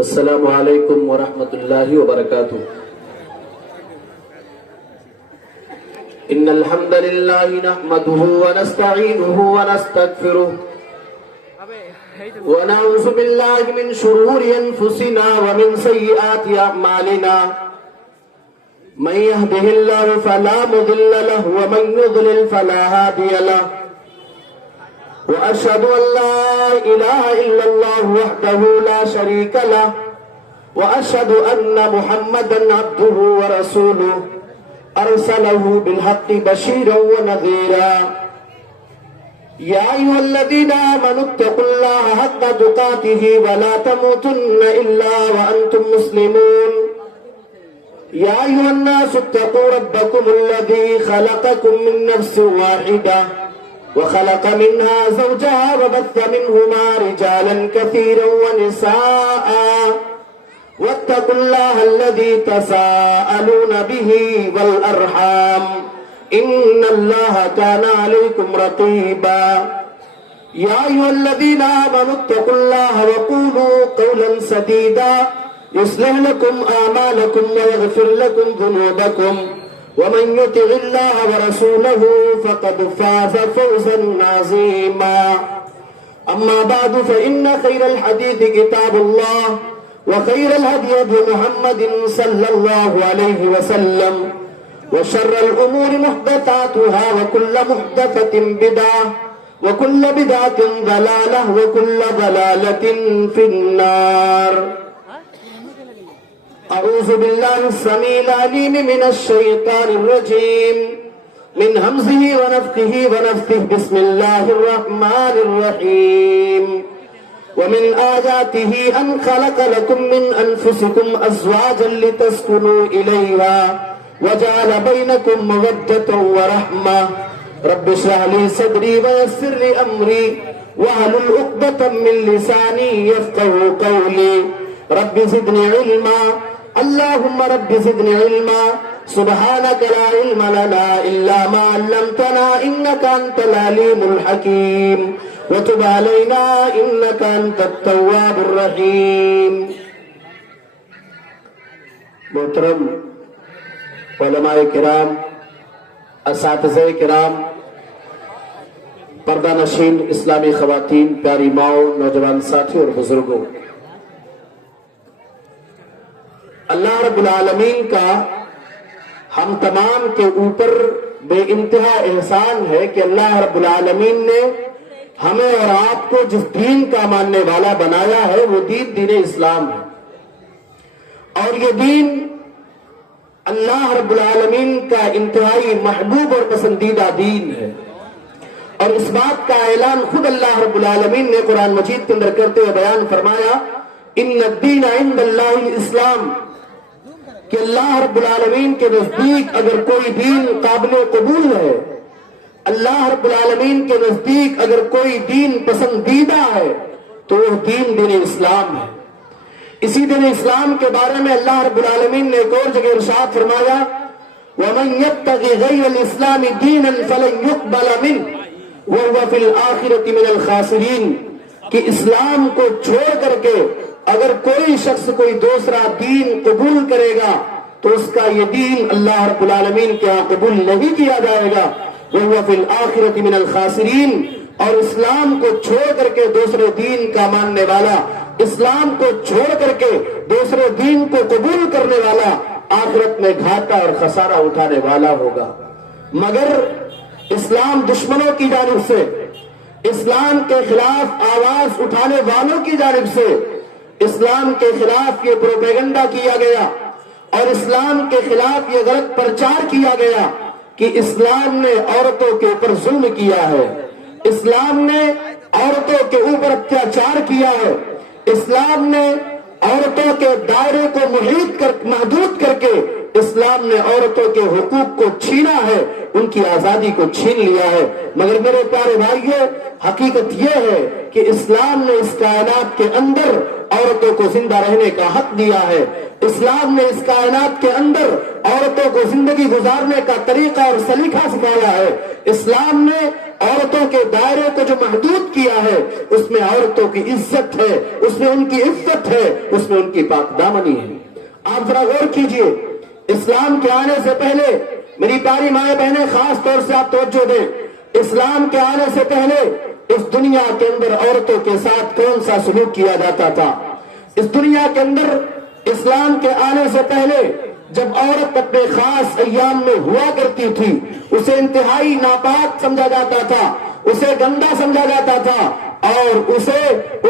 السلام علیکم ورحمۃ اللہ وبرکاتہ۔ ان الحمد للہ نحمده ونستعینه ونستغفره ونعوذ باللہ من شرور انفسنا ومن سیئات اعمالنا، من يهده الله فلا مضل له ومن يضلل فلا هادي له، وأشهد أن لا إله إلا الله وحده لا شريك له، وأشهد أن محمدا عبده ورسوله أرسله بالحق بشيرا ونذيرا، يا أيها الذين آمنوا اتقوا الله حق تقاته ولا تموتن إلا وأنتم مسلمون، يا أيها الناس اتقوا ربكم الذي خلقكم من نفس واحدة وخلق منها زوجها وبث منهما رجالا كثيرا ونساء، واتقوا الله الذي تساءلون به والأرحام إن الله كان عليكم رقيبا، يا أيها الذين آمنوا اتقوا الله وقولوا قولا سديدا يصلح لكم أعمالكم ويغفر لكم ذنوبكم، ومن يطع الله ورسوله فقد فاز فوزا عظيما، أما بعد فإن خير الحديث كتاب الله، وخير الهدي هدي محمد صلى الله عليه وسلم، وشر الأمور محدثاتها وكل محدثة بدعة وكل بدعة ضلالة وكل ضلالة في النار۔ اعوذ باللہ السمیع العلیم من الشیطان الرجیم من ہمزہ ونفخہ ونفثہ، بسم اللہ الرحمن الرحیم۔ ومن آیاتہ ان خلق لکم من انفسکم ازواجا لتسکنوا الیہا وجعل بینکم مودۃ ورحمہ، رب اشرح لی صدری ویسر لی امری واحلل عقدۃ من لسانی یفقہوا قولی، رب زدنی علما اللهم رب زدني علما سبحانك لا علم لنا إلا ما علمتنا إنك أنت العليم الحكيم وتب علينا إنك أنت التواب الرحيم۔ محترم علماء کرام، اساتذہ کرام، پردہ نشین اسلامی خواتین، پیاری ماؤں، نوجوان ساتھی اور بزرگوں، اللہ رب العالمین کا ہم تمام کے اوپر بے انتہا احسان ہے کہ اللہ رب العالمین نے ہمیں اور آپ کو جس دین کا ماننے والا بنایا ہے وہ دین دین اسلام ہے، اور یہ دین اللہ رب العالمین کا انتہائی محبوب اور پسندیدہ دین ہے، اور اس بات کا اعلان خود اللہ رب العالمین نے قرآن مجید کے اندر کرتے ہوئے بیان فرمایا، ان الدین عند اللہ الاسلام، کہ اللہ رب العالمین کے نزدیک اگر کوئی دین قابل قبول ہے، اللہ رب العالمین کے نزدیک اگر کوئی دین پسندیدہ ہے تو وہ دین دین اسلام ہے۔ اسی دین اسلام کے بارے میں اللہ رب العالمین نے ایک اور جگہ ارشاد فرمایا، وَمَن يَبْتَغِ غَيْرَ الْإِسْلَامِ دِينًا فَلَن يُقْبَلَ مِنْهُ وَهُوَ فِي الْآخِرَةِ مِنَ الْخَاسِرِينَ، کہ اسلام کو چھوڑ کر کے اگر کوئی شخص کوئی دوسرا دین قبول کرے گا تو اس کا یہ دین اللہ رب العالمین کے ہاں قبول نہیں کیا جائے گا، وَهُوَ فِي الْآخِرَةِ مِنَ الْخَاسِرِينَ، اور اسلام کو چھوڑ کر کے دوسرے دین کا ماننے والا، اسلام کو چھوڑ کر کے دوسرے دین کو قبول کرنے والا آخرت میں گھاٹا اور خسارہ اٹھانے والا ہوگا۔ مگر اسلام دشمنوں کی جانب سے، اسلام کے خلاف آواز اٹھانے والوں کی جانب سے اسلام کے خلاف یہ پروپیگنڈا کیا گیا اور اسلام کے خلاف یہ غلط پرچار کیا گیا کہ اسلام نے عورتوں کے اوپر ظلم کیا ہے، اسلام نے عورتوں کے اوپر اتیاچار کیا ہے، اسلام نے عورتوں کے دائرے کو محدود کر کے اسلام نے عورتوں کے حقوق کو چھینا ہے، ان کی آزادی کو چھین لیا ہے۔ مگر میرے پیارے بھائیوں، حقیقت یہ ہے کہ اسلام نے اس کائنات کے اندر عورتوں کو زندہ رہنے کا حق دیا ہے، اسلام نے اس کائنات کے اندر عورتوں کو زندگی گزارنے کا طریقہ اور سلیقہ سکھایا ہے، اسلام نے عورتوں کے دائرے کو جو محدود کیا ہے اس میں عورتوں کی عزت ہے، اس میں ان کی عزت ہے، اس میں ان کی پاک دامنی ہے۔ آپ ذرا غور کیجئے، اسلام کے آنے سے پہلے، میری پیاری مائیں بہنیں خاص طور سے آپ توجہ دیں، اسلام کے آنے سے پہلے اس دنیا کے اندر عورتوں کے ساتھ کون سا سلوک کیا جاتا تھا؟ اس دنیا کے اندر اسلام کے آنے سے پہلے جب عورت اپنے خاص ایام میں ہوا کرتی تھی اسے انتہائی ناپاک سمجھا جاتا تھا، اسے گندا سمجھا جاتا تھا، اور اسے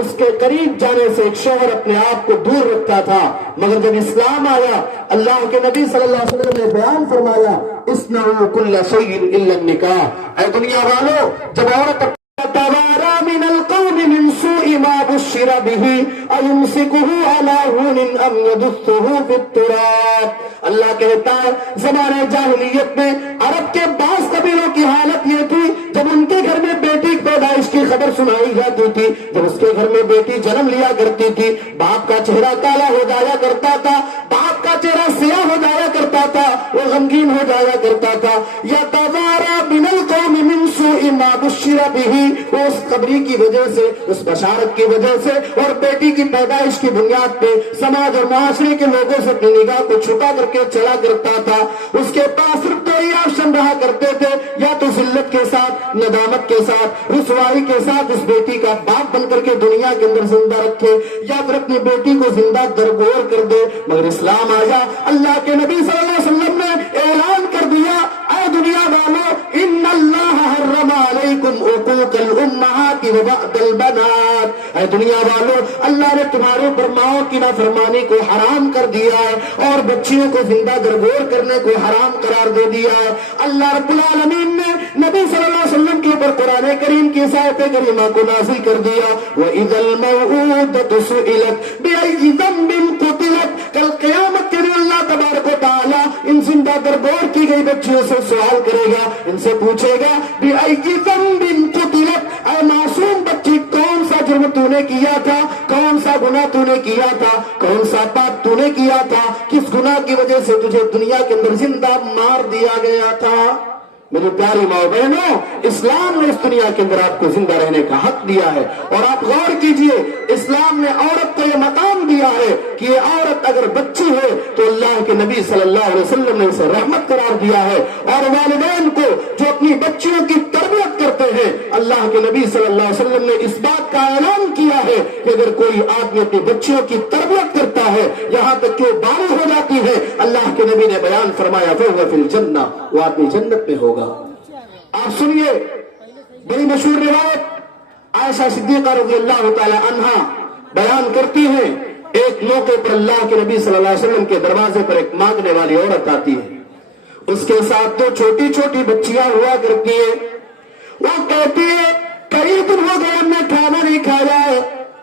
اس کے قریب جانے سے ایک شوہر اپنے آپ کو دور رکھتا تھا۔ مگر جب اسلام آیا، اللہ کے نبی صلی اللہ علیہ وسلم نے بیان فرمایا اصنعوا کل شیء الا النکاح، اے دنیا والو، جب عورت توارا من القوم من سوء ما بشر به ایمسکه علی هون ام یدسه فی التراب، اللہ کہتا ہے زمانے جاہلیت میں عرب کے بعض قبیلوں کی حالت یہ تھی، جب ان کے گھر میں بیٹی پیدائش کی خبر سنائی جاتی تھی، جب اس کے گھر میں بیٹی جنم لیا کرتی تھی، باپ کا چہرہ کالا ہو جایا کرتا تھا، باپ کا چہرہ سیاہ ہو جایا کرتا تھا، وہ غمگین ہو جایا کرتا تھا۔ یا توارا من القوم من سوء ما بشر به، اس خبری کی وجہ سے، اس بشارت کی وجہ سے اور بیٹی کی پیدائش کی بنیاد پہ سماج اور معاشرے کے لوگوں سے اپنی نگاہ کو چھپا کر کے چلا کرتا تھا۔ اس کے پاس صرف دو ہی آپشن رہا کرتے تھے، یا تو ذلت کے ساتھ، ندامت کے ساتھ، رسوائی کے ساتھ اس بیٹی کا باپ بن کر کے دنیا کے اندر زندہ رکھے، یا پھر اپنی بیٹی کو زندہ درگور کر دے۔ مگر اسلام آیا، اللہ کے نبی صلی اللہ علیہ وسلم نے اعلان کر دیا، اے دنیا والو، ان اللہ حرم علیکم عقوق الامہات وبعد البنات، اے دنیا والو، اللہ نے تمہارے اوپر ماؤں کی نافرمانی کو حرام کر دیا ہے اور بچیوں کو زندہ درگور کرنے کو حرام قرار دے دیا ہے۔ اللہ رب العالمین نے نبی صلی اللہ علیہ وسلم کے اوپر قرآن کریم کی آیت کریمہ کو نازل کر دیا، وَإِذَا الْمَوْءُودَةُ سُئِلَتْ بِأَيِّ ذَنبٍ قُتِلَتْ، کل قیامت کے دن اللہ تبارک و تعالی ان زندہ درگور کی گئی بچیوں سے سوال کرے گا، ان سے پوچھے گا بِأَيِّ ذَنبٍ قُتِلَتْ، اے معصوم بچی کون سا جرم تو نے کیا تھا، کون سا گناہ تو نے کیا تھا، کون سا پاپ تو نے کیا تھا، کس گناہ کی وجہ سے تجھے دنیا کے اندر زندہ مار دیا گیا تھا۔ میری پیاری ماں بہنوں، اسلام نے اس دنیا کے اندر آپ کو زندہ رہنے کا حق دیا ہے، اور آپ غور کیجئے، اسلام نے عورت کو یہ مقام دیا ہے کہ یہ عورت اگر بچی ہے تو اللہ کے نبی صلی اللہ علیہ وسلم نے اسے رحمت قرار دیا ہے، اور والدین کو جو اپنی بچیوں کی تربیت کرتے ہیں، اللہ کے نبی صلی اللہ علیہ وسلم نے اس بات کا اعلان کیا ہے کہ اگر کوئی آدمی اپنی بچیوں کی تربیت کرتا ہے یہاں تک کہ وہ بالغ ہو جاتی ہے، اللہ کے نبی نے بیان فرمایا فَهُوَ فِي الْجَنَّةِ، وہ آدمی جنت میں ہوگا۔ آپ سنیے، بڑی مشہور روایت عائشہ صدیقہ رضی اللہ تعالی عنہا بیان کرتی ہیں، ایک موقع پر اللہ کے نبی صلی اللہ علیہ وسلم کے دروازے پر ایک مانگنے والی عورت آتی ہے، اس کے ساتھ دو چھوٹی چھوٹی بچیاں ہوا کرتی ہیں، وہ کہتی ہے کئی دن ہو گئے ہم نے کھانا نہیں کھایا ہے،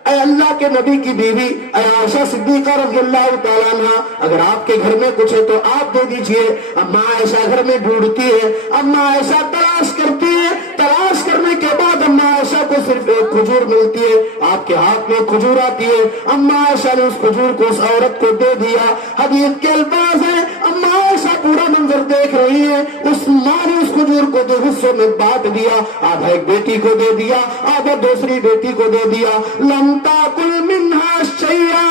اے اللہ کے نبی کی بیوی اے عائشہ صدیقہ رضی اللہ تعالیٰ عنہ، اگر آپ کے گھر میں کچھ ہے تو آپ دے دیجئے۔ اما عائشہ گھر میں ڈھونڈتی ہے، اما عائشہ تلاش کرتی ہے، تلاش کرنے کے بعد اما عائشہ کو صرف ایک کھجور ملتی ہے، آپ کے ہاتھ میں کھجور آتی ہے، اما عائشہ نے اس کھجور کو اس عورت کو دے دیا۔ حدیث کے الفاظ ہیں، اما عائشہ پورا منظر دیکھ رہی ہے، اس ماں نے اس کھجور کو دو حصوں میں بانٹ دیا، آدھا ایک بیٹی کو دے دیا، آدھا دوسری بیٹی کو دے دیا۔ لم تاکل منہا شیئا،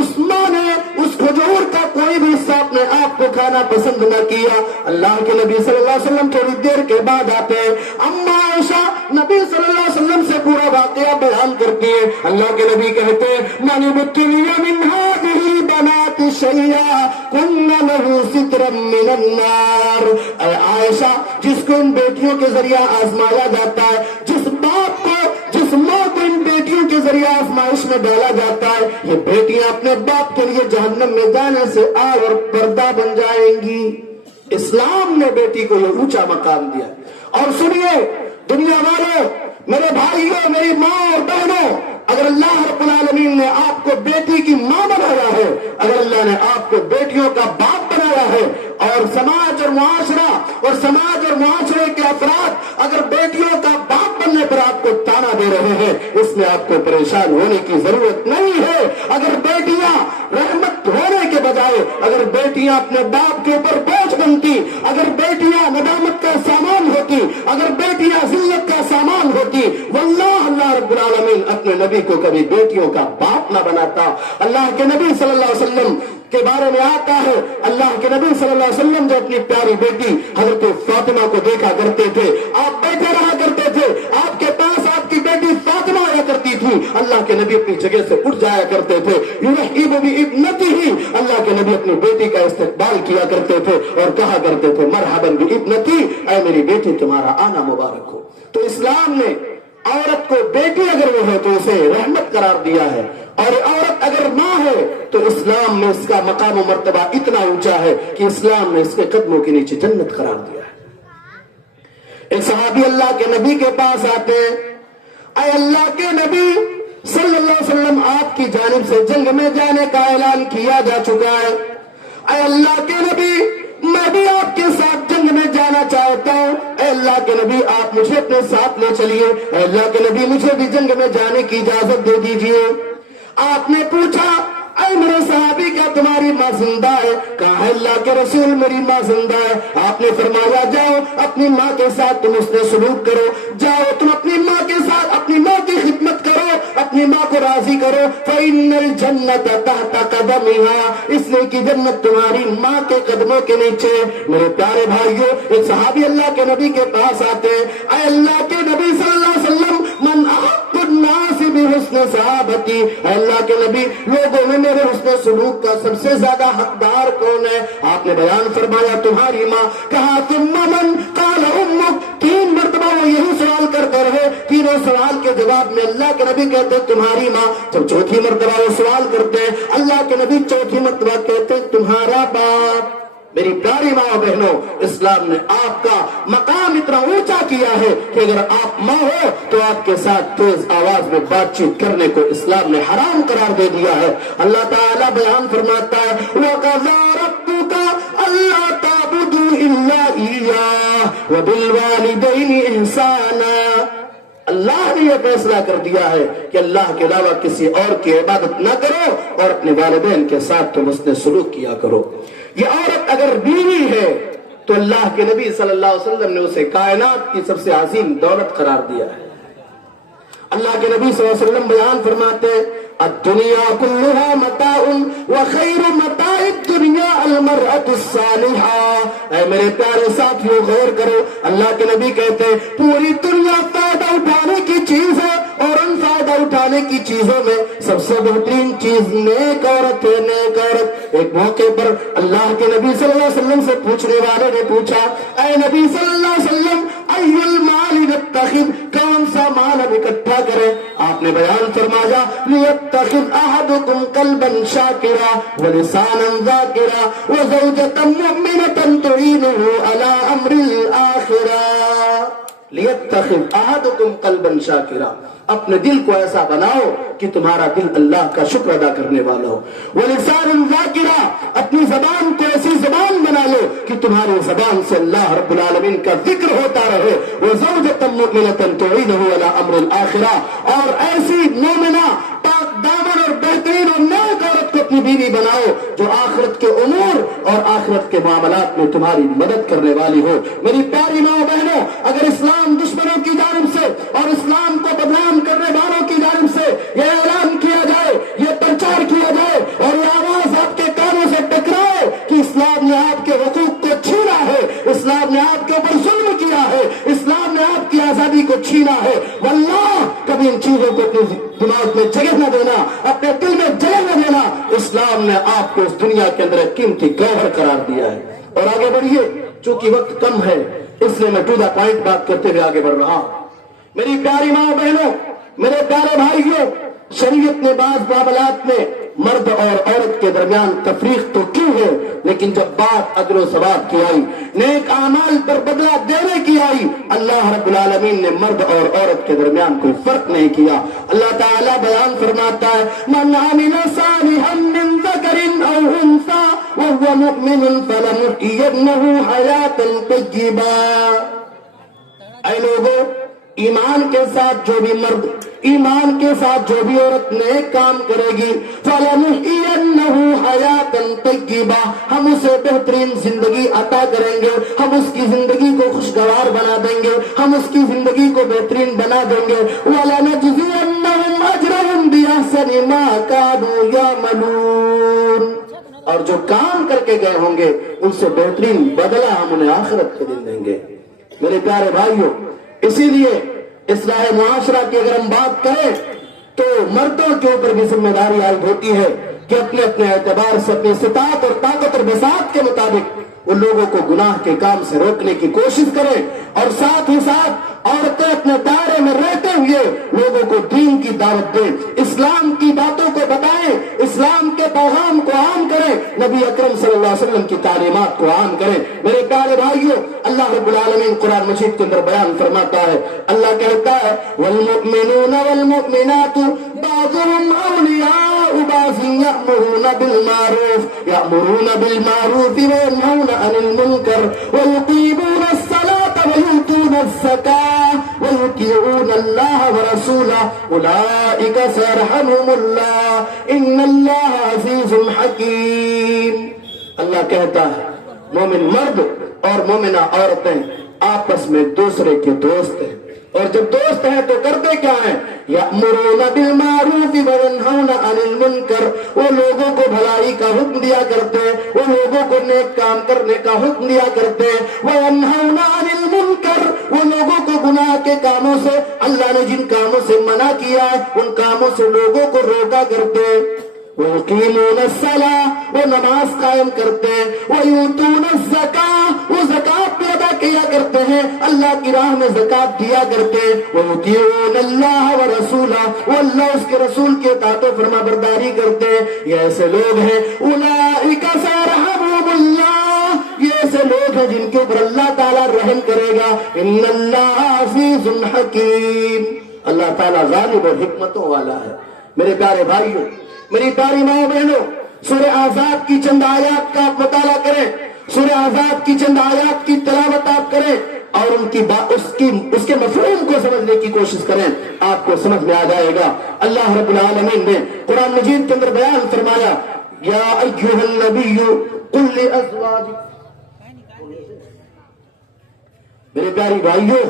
اس ماں نے اس کھجور کا کوئی بھی حصہ اپنے آپ کو کھانا پسند نہ کیا۔ اللہ کے نبی صلی اللہ علیہ وسلم تھوڑی دیر کے بعد آتے ہیں، اما عائشہ نبی صلی اللہ علیہ وسلم سے پورا واقعہ بیان کرتی ہے۔ اللہ کے نبی کہتے ہیں من ابتلی من هذه البنات شیئا کن له سترا من النار، اے عائشہ جس کو ان بیٹیوں کے ذریعہ آزمایا جاتا ہے، جس باپ کو، جس ماں کو ان بیٹیوں کے ذریعہ آزمائش میں ڈالا جاتا ہے، یہ بیٹیاں اپنے باپ کے لیے جہنم میں جانے سے آڑ اور پردہ بن جائیں گی۔ اسلام نے بیٹی کو یہ اونچا مقام دیا۔ اور سنیے دنیا والوں، میرے بھائیوں، میری ماں اور بہنوں، اگر اللہ رب العالمین نے آپ کو بیٹی کی ماں بنایا ہے، اگر اللہ نے آپ کو بیٹیوں کا باپ بنایا ہے، اور سماج اور معاشرہ اور سماج اور معاشرے کے افراد اگر بیٹیوں کا باپ بننے پر آپ کو تانا دے رہے ہیں، اس میں آپ کو پریشان ہونے کی ضرورت نہیں ہے۔ اگر بیٹیاں رحمت ہونے کے بجائے اگر بیٹیاں اپنے باپ کے اوپر بوجھ بنتی، اگر بیٹیاں ندامت کا سامان ہوتی، اگر بیٹیاں ذلت کا थी, वल्लाह अल्लाह रब्बुल आलमीन अपने नबी को कभी बेटियों का बाप ना बनाता। अल्लाह के नबी सल्लल्लाहु अलैहि वसल्लम के बारे में आता है, अल्लाह के नबी सल्लल्लाहु अलैहि वसल्लम जो अपनी प्यारी बेटी हजरत फातिमा को देखा करते थे, आप बैठे रहा करते थे, आपके पास आपकी बेटी फातिमा आया करती थी, अल्लाह के नबी अपनी जगह से उठ जाया करते थे, युरहिबु बिइब्नतिही, अल्लाह के नबी अपनी बेटी का इस्तकबाल किया करते थे और कहा करते थे, मरहबन बिइब्नती, ऐ मेरी बेटी तुम्हारा आना मुबारक हो। तो इस्लाम ने औरत को बेटी अगर वो है तो उसे रहमत करार दिया है, और औरत अगर माँ है तो इस्लाम में इसका मकाम और मर्तबा इतना ऊंचा है कि इस्लाम ने इसके कदमों के नीचे जन्नत करार दिया है। एक सहाबी अल्लाह के नबी के पास आते हैं, ऐ अल्लाह के नबी सल्लल्लाहु अलैहि वसल्लम, आपकी जानिब से जंग में जाने का ऐलान किया जा चुका है, ऐ अल्लाह के नबी मैं भी आपके साथ जंग में जाना चाहता हूँ, अल्लाह के नबी आप मुझे अपने साथ ले चलिए, अल्लाह के नबी मुझे भी जंग में जाने की इजाजत दे दीजिए। आपने पूछा, ऐ मेरे सहाबी क्या तुम्हारी माँ जिंदा है? कहा अल्लाह के रसूल मेरी माँ जिंदा है। आपने फरमाया जाओ अपनी माँ के साथ तुम उसने सलूक करो, जाओ तुम अपनी माँ के साथ अपनी माँ की खिदमत करो, अपनी माँ को राजी करो, फ़इन्नल जन्नत तहत क़दमिहा, इसलिए कि जन्नत तुम्हारी माँ के कदमों के नीचे। मेरे प्यारे भाइयों, एक सहाबी अल्लाह के नबी के पास आते हैं, ऐ अल्लाह के नबी सल्लल्लाहु अलैहि वसल्लम मन अहब्बुन नास बिहुस्न सहाबती, अल्लाह के नबी लोगों में मेरे हुस्न सलूक का सबसे ज्यादा हकदार कौन है? आपने बयान फरमाया तुम्हारी माँ। कहा तुम्मा मन? काल उम्मुक, 3 मरतबा वो यही सवाल करते रहे, तीनों सवाल के जवाब में अल्लाह के नबी कहते तुम्हारी माँ। जब चौथी मरतबा वो सवाल करते अल्लाह के नबी चौथी मरतबा कहते तुम्हारा बाप। मेरी प्यारी माँ बहनों, इस्लाम ने आपका मकाम इतना ऊंचा किया है कि अगर आप माँ हो तो आपके साथ तेज आवाज में बातचीत करने को इस्लाम ने हराम करार दे दिया है। अल्लाह ताला बयान फरमाता है, वक़ज़ा रब्बुका अल्ला ताबुदू इल्ला इय्याहु व बिल वालिदैनि इहसाना, अल्लाह ने यह फैसला कर दिया है कि अल्लाह के अलावा किसी और की इबादत न करो और अपने वालिदैन के साथ तुम उसने सलूक किया करो। ये औरत अगर बीवी है तो अल्लाह के नबी सल्लल्लाहु अलैहि वसल्लम ने उसे कायनात की सबसे अजीम दौलत करार दिया है। अल्लाह के नबी सल्लल्लाहु अलैहि वसल्लम बयान फरमाते हैं, अद्दुनिया कुल्लुहा मताउन व खैरु मताइद दुनिया अल मरअतु सालिहा। ऐ मेरे प्यारे साथियों गौर करो, अल्लाह के नबी कहते हैं पूरी दुनिया फायदा उठाने की चीज है और उन फायदा उठाने की चीजों में सबसे बेहतरीन चीज नेक औरत है, नेक औरत। एक मौके पर अल्लाह के नबी सल्लल्लाहु अलैहि वसल्लम से पूछने वाले ने पूछा, ऐ नबी सल्लल्लाहु अलैहि वसल्लम अय्युल माल नत्तखिद, कौन सा माल हम इकट्ठा करें? आपने बयान फरमाया, लियत्तखिद अहदुकुम कल्बन शाकिरा व लिसानन ज़ाकिरा व ज़ौजतन मुमिनतन तुईनुहु अला अम्रिल आखिरा। लियत्तखिद अहदुकुम कल्बन शाकिरा, अपने दिल को ऐसा बनाओ कि तुम्हारा दिल अल्लाह का शुक्र अदा करने वाला हो। वो लिसानुन ज़ाकिरा, अपनी जबान को ऐसी जबान बना लो कि तुम्हारी जबान से अल्लाह रब्बुल आलमीन का जिक्र होता रहे। वो ज़ौजतन मुमिनतन तुईनुहु अला अम्रिल आखिरा, और ऐसी मोमिना पाक दामन और बेहतरीन और नेक औरत को अपनी बीवी बनाओ जो आखिरत के उमूर और आखिरत के मामलात में तुम्हारी मदद करने वाली हो। मेरी प्यारी माँ बहनों, अगर इस्लाम दुश्मनों की जानिब से और इस्लाम को बदनाम करने वालों की जानिब से यह ऐलान किया जाए, यह प्रचार किया जाए और यह आवाज आपके कानों से टकराए कि इस्लाम ने आपके हुकूक को छीना है, इस्लाम ने आपके ऊपर जुल्म किया है, इस्लाम ने आपकी आजादी को छीना है, वल्लाह कभी इन चीजों को अपने दिमाग में जगह न देना, अपने दिल में जगह न देना। इस्लाम ने आपको इस दुनिया के अंदर एक कीमती गौहर करार दिया है। और आगे बढ़िए, चूंकि वक्त कम है इसलिए मैं टू द पॉइंट बात करते हुए आगे बढ़ रहा हूं। मेरी प्यारी माँ बहनों, मेरे प्यारे भाइयों, शरीयत ने बाज़ मामलात में मर्द और औरत के दरमियान तफरीक तो की है, लेकिन जब बात अदल सवाब की आई, नेक आमाल पर बदला देने की आई, अल्लाह रब्बुल आलमीन ने मर्द और औरत के दरमियान कोई फर्क नहीं किया। अल्लाह ताला बयान फरमाता है, मन आमिला सालिहन मिन ज़करिन औ उन्सा व हुवा मुमिनुन फलनुहयिन्नहु हयातन तय्यिबा। ऐ लोगों, ईमान के साथ जो भी मर्द, ईमान के साथ जो भी औरत नेक काम करेगी, फलनुहयिन्नहु हयातन तय्यिबा, हम उसे बेहतरीन जिंदगी अता करेंगे, हम उसकी जिंदगी को खुशगवार बना देंगे, हम उसकी जिंदगी को बेहतरीन बना देंगे। वलनजज़ियन्नहुम अजरहुम बिअहसनि मा कानू यअमलून, और जो काम करके गए होंगे उनसे बेहतरीन बदला हम उन्हें आखिरत के दिन देंगे। मेरे प्यारे भाइयों, इसीलिए इस्लाह मुआशरा की अगर हम बात करें तो मर्दों के ऊपर भी जिम्मेदारी आयद होती है कि अपने अपने एतबार से, अपनी इस्तात और ताकत और बसात के मुताबिक उन लोगों को गुनाह के काम से रोकने की कोशिश करें, और साथ ही साथ औरतें अपने दायरे में रहते हुए लोगों को दीन की दावत दें, इस्लाम की बातों को बताएं, इस्लाम के पैगाम को आम करें, नबी अकरम सल्लल्लाहु अलैहि वसल्लम की तालीमात को आम करें। मेरे प्यारे भाइयों, अल्लाह रब्बुल आलमीन कुरान मजीद के अंदर बयान फरमाता है, अल्लाह कहता है वल्मुमिनूना वल्मुमिनातु बाज़ुहुम औलियाउ बाज़िन यअमुरूना बिल मारूफ व यनहौना अनिल मुनकर व युकीमूना अस्सलाता व यूतूना अज़्ज़कात व युतीऊना अल्लाह व रसूलहु उलाइका सरहमुहुमुल्लाह इन्नल्लाहा अज़ीज़ुन हकीम। अल्लाह कहता है मोमिन मर्द और मोमिना औरतें आपस में दूसरे के दोस्त हैं, और जब दोस्त हैं तो करते क्या है, यअमुरूना बिल मारूफ व यनहौना अनिल मुनकर, वो लोगों को भलाई का हुक्म दिया करते हैं, वो लोगों को नेक काम करने का हुक्म दिया करते हैं, व यनहौना अनिल मुनकर, वो लोगों को गुनाह के कामों से, अल्लाह ने जिन कामों से मना किया है उन कामों से लोगों को रोका करते हैं। वो युकीमूना अस्सलाह, वो नमाज कायम करते हैं, वो यूतूना अज़्ज़कात, वो ज़कात भी अदा किया करते हैं, अल्लाह की राह में ज़कात दिया करते हैं, वो युतीऊना अल्लाह व रसूलहु, वो अल्लाह उसके रसूल की इताअत व फरमाबरदारी करते हैं। ये ऐसे लोग हैं उलाइका सरहमुहुमुल्लाह, ये ऐसे लोग हैं जिनके ऊपर अल्लाह ताला रहम करेगा। इन्नल्लाहा अज़ीज़ुन हकीम, अल्लाह ताला गालिब और हिकमतों वाला है। मेरे प्यारे भाइयों, मेरी प्यारी माओ बहनों, सूरह आज़ाब की चंद आयात का आप मुताला करें, सूरह आज़ाब की चंद आयात की तिलावत आप करें और उसके मफ़हूम को समझने की कोशिश करें, आपको समझ में आ जाएगा। अल्लाह रब्बुल आलमीन ने कुरान मजीद के अंदर बयान फरमाया, या अय्युहन नबिय्यु कुल लिअज़वाजिक। मेरे प्यारी भाइयों,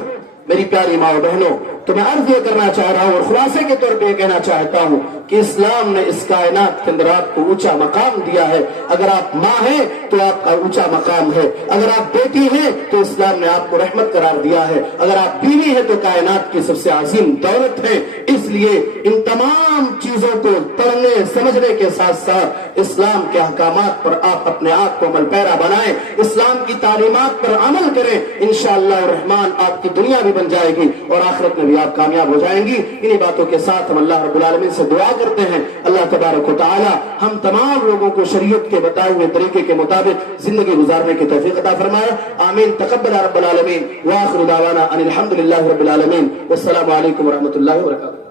मेरी प्यारी माओ बहनों, तो मैं अर्ज ये करना चाह रहा हूं और खुलासे के तौर पे ये कहना चाहता हूं कि इस्लाम ने इस कायनात के अंदर आपको ऊंचा मकाम दिया है। अगर आप माँ हैं तो आपका ऊंचा मकाम है, अगर आप बेटी हैं तो इस्लाम ने आपको रहमत करार दिया है, अगर आप बीवी हैं तो कायनात की सबसे अजीम दौलत है। इसलिए इन तमाम चीजों को पढ़ने समझने के साथ साथ इस्लाम के अहकामात पर आप अपने आप को अमल पैरा बनाएं, इस्लाम की तालीमात पर अमल करें। इंशाअल्लाह रहमान आपकी दुनिया भी बन जाएगी और आखिरत में भी आप कामयाब हो जाएंगी। इन्हीं बातों के साथ हम अल्लाह रब्बुल आलमीन से दुआ करते हैं, अल्लाह तबारक व तआला हम तमाम लोगों को शरीयत के बताए हुए तरीके के मुताबिक जिंदगी गुजारने की तौफीक अता फरमाए। आमीन। तक़ब्बल रब्बुल आलमीन व आखिरु दावाना अनिल हम्दुलिल्लाहि रब्बिल आलमीन। वस्सलामु अलैकुम व रहमतुल्लाहि व बरकातुहू।